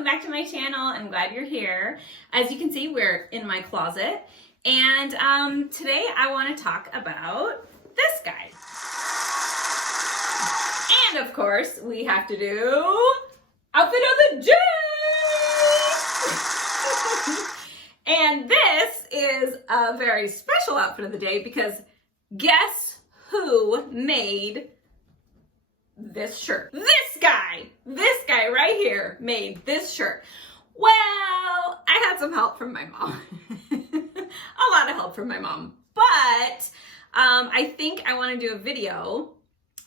welcome back to my channel. I'm glad you're here. As you can see, we're in my closet, and today I want to talk about this guy. And of course, we have to do outfit of the day. And this is a very special outfit of the day because guess who made this shirt? This guy right here made this shirt. Well, I had some help from my mom. A lot of help from my mom. But I think I want to do a video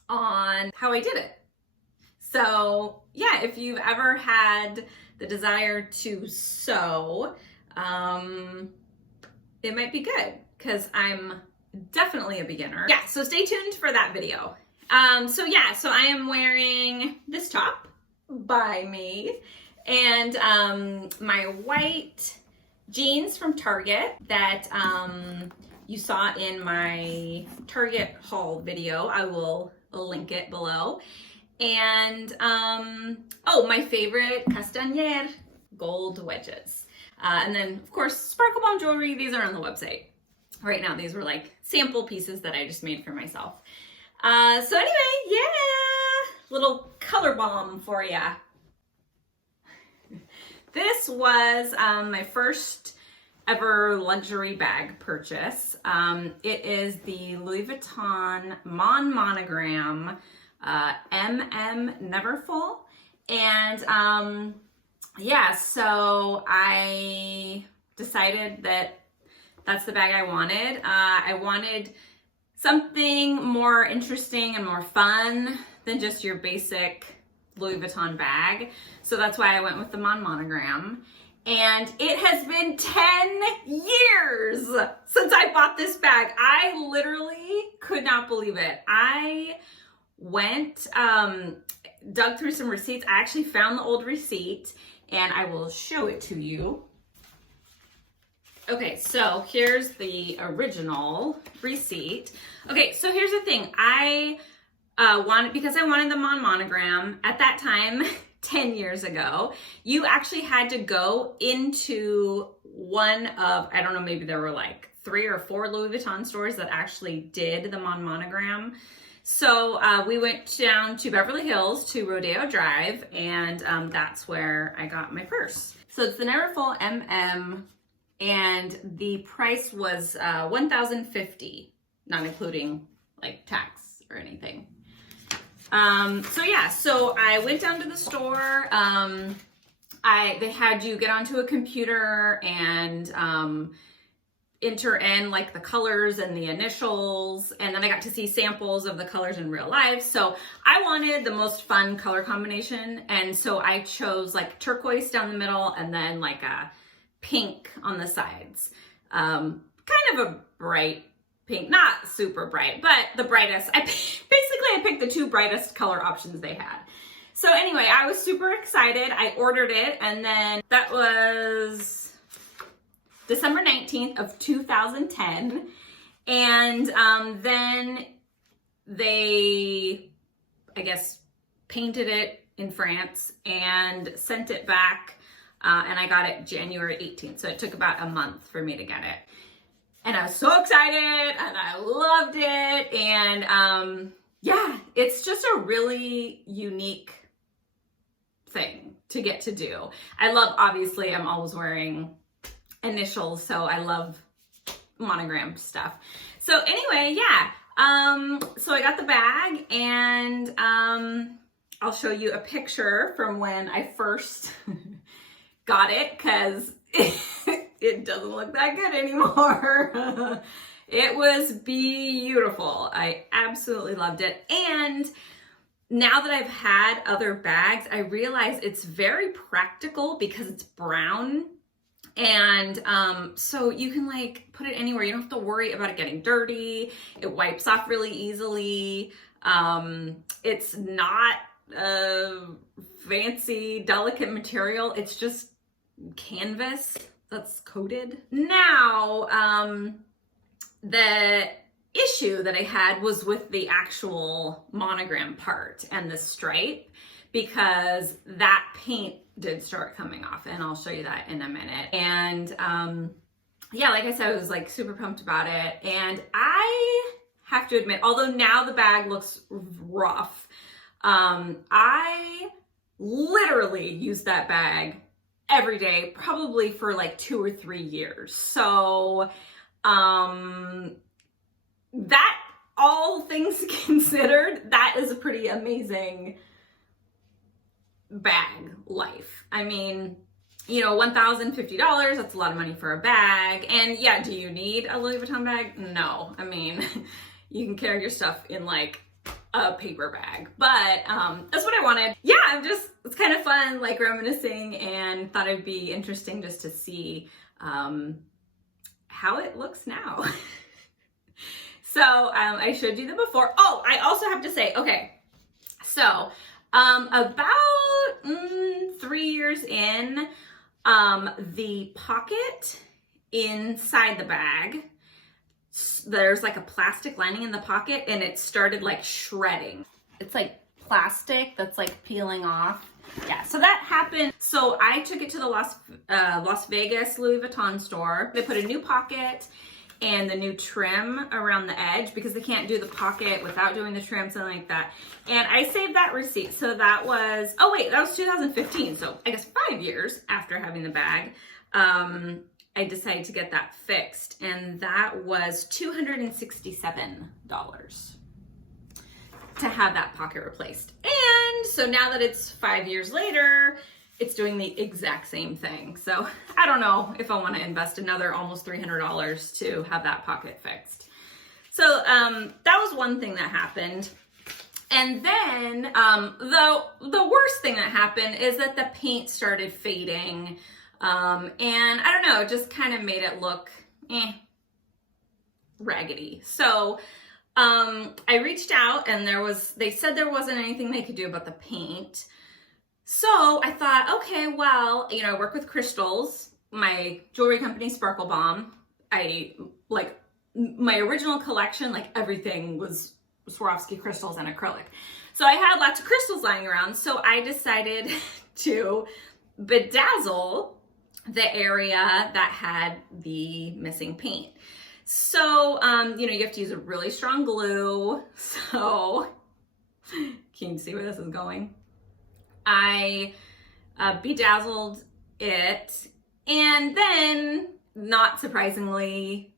on how I did it. So yeah, if you've ever had the desire to sew, it might be good because I'm definitely a beginner. Yeah, so stay tuned for that video. So I am wearing this top by me and my white jeans from Target that you saw in my Target haul video. I will link it below. And oh, my favorite Castañer gold wedges. And then of course, Sparkle Bomb jewelry. These are on the website. Right now, these were like sample pieces that I just made for myself. So anyway, yeah, little color bomb for ya. This was my first ever luxury bag purchase. It is the Louis Vuitton Mon Monogram Neverfull. And yeah, so I decided that that's the bag I wanted. I wanted something more interesting and more fun than just your basic Louis Vuitton bag. So that's why I went with the Mon Monogram. And it has been 10 years since I bought this bag. I literally could not believe it. I went, dug through some receipts. I actually found the old receipt and I will show it to you. Okay, so here's the original receipt. Okay, so here's the thing. I because I wanted the Mon Monogram at that time, 10 years ago, you actually had to go into one of, I don't know, maybe there were like 3 or 4 Louis Vuitton stores that actually did the Mon Monogram. So we went down to Beverly Hills to Rodeo Drive, and that's where I got my purse. So it's the Neverfull MM. And the price was $1,050, not including like tax or anything. So yeah, so I went down to the store. They had you get onto a computer and enter in like the colors and the initials, and then I got to see samples of the colors in real life. So I wanted the most fun color combination, and so I chose like turquoise down the middle and then like a pink on the sides. Kind of a bright pink, not super bright, but the brightest. I picked the 2 brightest color options they had. So anyway, I was super excited. I ordered it, and then that was December 19th of 2010. And then they, I guess, painted it in France and sent it back. And I got it January 18th. So it took about a month for me to get it. And I was so excited and I loved it. And yeah, it's just a really unique thing to get to do. I love, obviously, I'm always wearing initials. So I love monogram stuff. So anyway, yeah. So I got the bag, and I'll show you a picture from when I first got it, because it doesn't look that good anymore. It was beautiful. I absolutely loved it. And now that I've had other bags, I realize it's very practical because it's brown. And so you can like put it anywhere. You don't have to worry about it getting dirty. It wipes off really easily. It's not a fancy, delicate material. It's just canvas that's coated. Now, the issue that I had was with the actual monogram part and the stripe, because that paint did start coming off, and I'll show you that in a minute. And yeah, like I said, I was like super pumped about it. And I have to admit, although now the bag looks rough, I literally use that bag every day, probably for like 2 or 3 years. So that, all things considered, that is a pretty amazing bag life. I mean, you know, $1,050, that's a lot of money for a bag. And yeah, do you need a Louis Vuitton bag? No. I mean, you can carry your stuff in like a paper bag, but that's what I wanted. Yeah, it's kind of fun, like reminiscing, and thought it'd be interesting just to see how it looks now. So I showed you the before. Oh, I also have to say, okay, so about 3 years in, the pocket inside the bag, there's like a plastic lining in the pocket, and it started like shredding. It's like plastic that's like peeling off. Yeah, so that happened. So I took it to the Las Vegas Louis Vuitton store. They put a new pocket and the new trim around the edge, because they can't do the pocket without doing the trim, something like that. And I saved that receipt. So that was, oh wait, that was 2015. So I guess 5 years after having the bag, I decided to get that fixed, and that was $267 to have that pocket replaced. And so now that it's 5 years later, it's doing the exact same thing. So I don't know if I want to invest another almost $300 to have that pocket fixed. So that was one thing that happened. And then the worst thing that happened is that the paint started fading. And I don't know, it just kind of made it look raggedy. So I reached out, and they said there wasn't anything they could do about the paint. So I thought, okay, well, you know, I work with crystals, my jewelry company, Sparkle Bomb. I like my original collection, like everything was Swarovski crystals and acrylic. So I had lots of crystals lying around. So I decided to bedazzle the area that had the missing paint. So, you know, you have to use a really strong glue. So, can you see where this is going? I bedazzled it, and then, not surprisingly,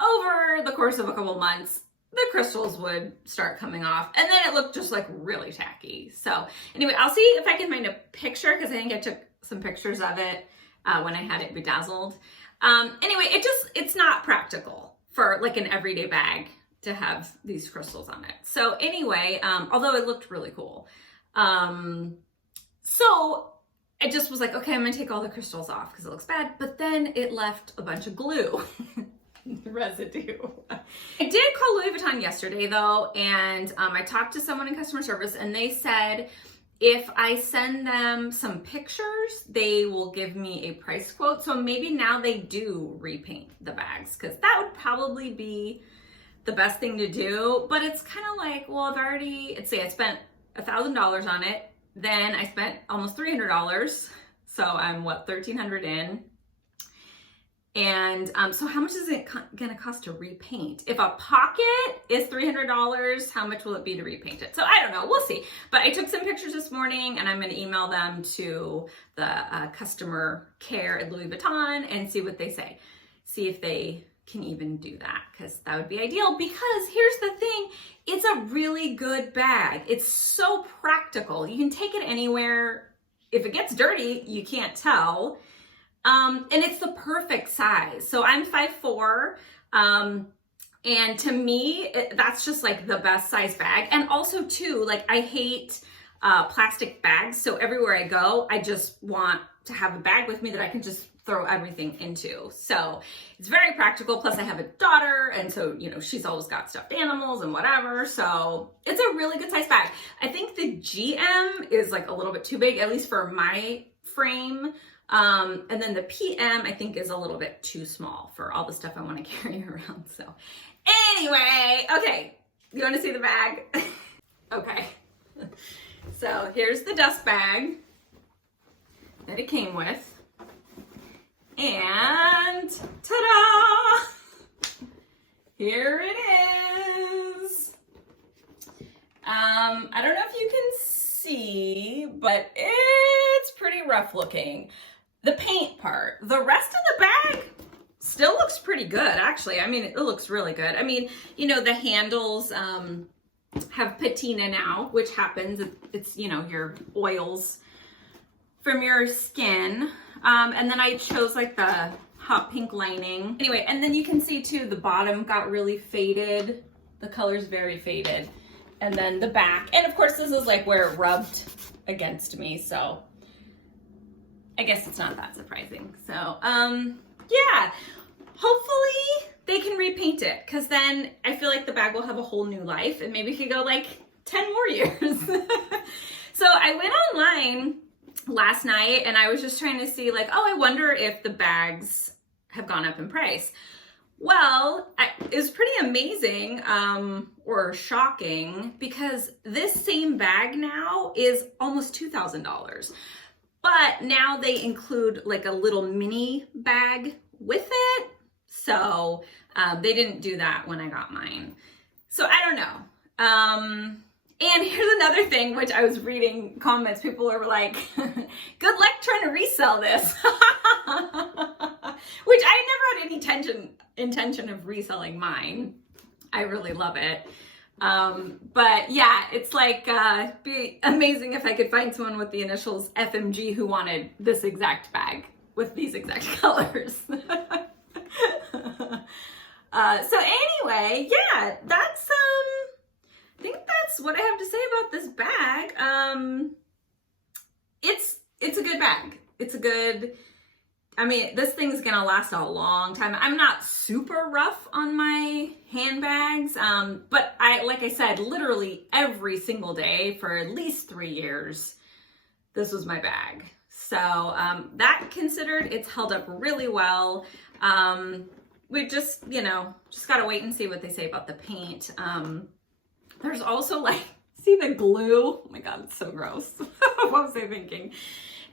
over the course of a couple months, the crystals would start coming off, and then it looked just like really tacky. So anyway, I'll see if I can find a picture, because I think I took some pictures of it when I had it bedazzled. Anyway, it's not practical for like an everyday bag to have these crystals on it. So anyway, although it looked really cool. So I just was like, okay, I'm gonna take all the crystals off because it looks bad, but then it left a bunch of glue residue. I did call Louis Vuitton yesterday though, and I talked to someone in customer service, and they said if I send them some pictures, they will give me a price quote. So maybe now they do repaint the bags, because that would probably be the best thing to do. But it's kind of like, well, let's say I spent $1,000 on it. Then I spent almost $300. So I'm what, $1,300 in. And so how much is it gonna cost to repaint? If a pocket is $300, how much will it be to repaint it? So I don't know, we'll see. But I took some pictures this morning, and I'm gonna email them to the customer care at Louis Vuitton and see what they say. See if they can even do that, because that would be ideal. Because here's the thing, it's a really good bag. It's so practical. You can take it anywhere. If it gets dirty, you can't tell. And it's the perfect size. So I'm 5'4", and to me, that's just like the best size bag. And also too, like I hate plastic bags. So everywhere I go, I just want to have a bag with me that I can just throw everything into. So it's very practical. Plus I have a daughter, and so, you know, she's always got stuffed animals and whatever. So it's a really good size bag. I think the GM is like a little bit too big, at least for my frame. And then the PM I think is a little bit too small for all the stuff I want to carry around. So anyway, okay, you want to see the bag? Okay. So here's the dust bag that it came with. And ta-da! Here it is. I don't know if you can see, but it's pretty rough looking. The paint part. The rest of the bag still looks pretty good, actually. I mean, it looks really good. I mean, you know, the handles have patina now, which happens. It's, you know, your oils from your skin. And then I chose like the hot pink lining. Anyway, and then you can see too, the bottom got really faded. The color's very faded. And then the back. And of course, this is like where it rubbed against me. So I guess it's not that surprising. So, yeah, hopefully they can repaint it, because then I feel like the bag will have a whole new life and maybe it could go like 10 more years. So I went online last night and I was just trying to see like, oh, I wonder if the bags have gone up in price. Well, it was pretty amazing, or shocking, because this same bag now is almost $2,000. But now they include like a little mini bag with it. So they didn't do that when I got mine. So I don't know. And here's another thing, which I was reading comments. People were like, good luck trying to resell this. Which I never had any intention of reselling mine. I really love it. But yeah, it's like, be amazing if I could find someone with the initials FMG who wanted this exact bag with these exact colors. So anyway, yeah, that's, I think that's what I have to say about this bag. It's a good bag. It's a good, I mean, this thing's gonna last a long time. I'm not super rough on my handbags, but like I said, literally every single day for at least 3 years, this was my bag. So that considered, it's held up really well. We just, you know, just gotta wait and see what they say about the paint. There's also like, see the glue? Oh my God, it's so gross. What was I thinking?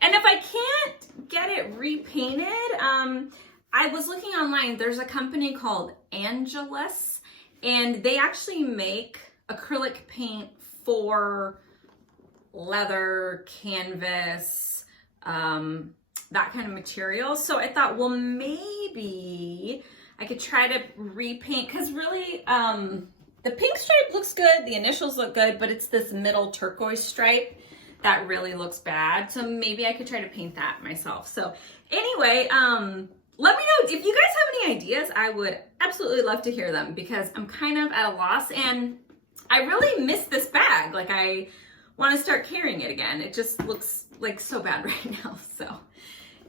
And if I can't get it repainted, I was looking online. There's a company called Angelus, and they actually make acrylic paint for leather, canvas, that kind of material. So I thought, well, maybe I could try to repaint, because really, the pink stripe looks good, the initials look good, but it's this middle turquoise stripe that really looks bad. So maybe I could try to paint that myself. So anyway, let me know if you guys have any ideas. I would absolutely love to hear them, because I'm kind of at a loss and I really miss this bag. Like, I want to start carrying it again. It just looks like so bad right now. So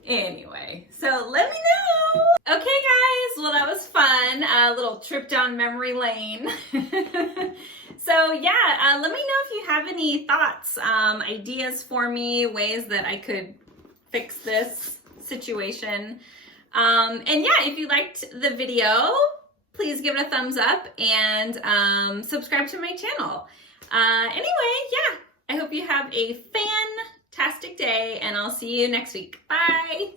anyway, so let me know. Okay guys, well that was fun. A little trip down memory lane. So yeah, let me know if you have any thoughts, ideas for me, ways that I could fix this situation. And yeah, if you liked the video, please give it a thumbs up and subscribe to my channel. Anyway, yeah, I hope you have a fantastic day and I'll see you next week. Bye.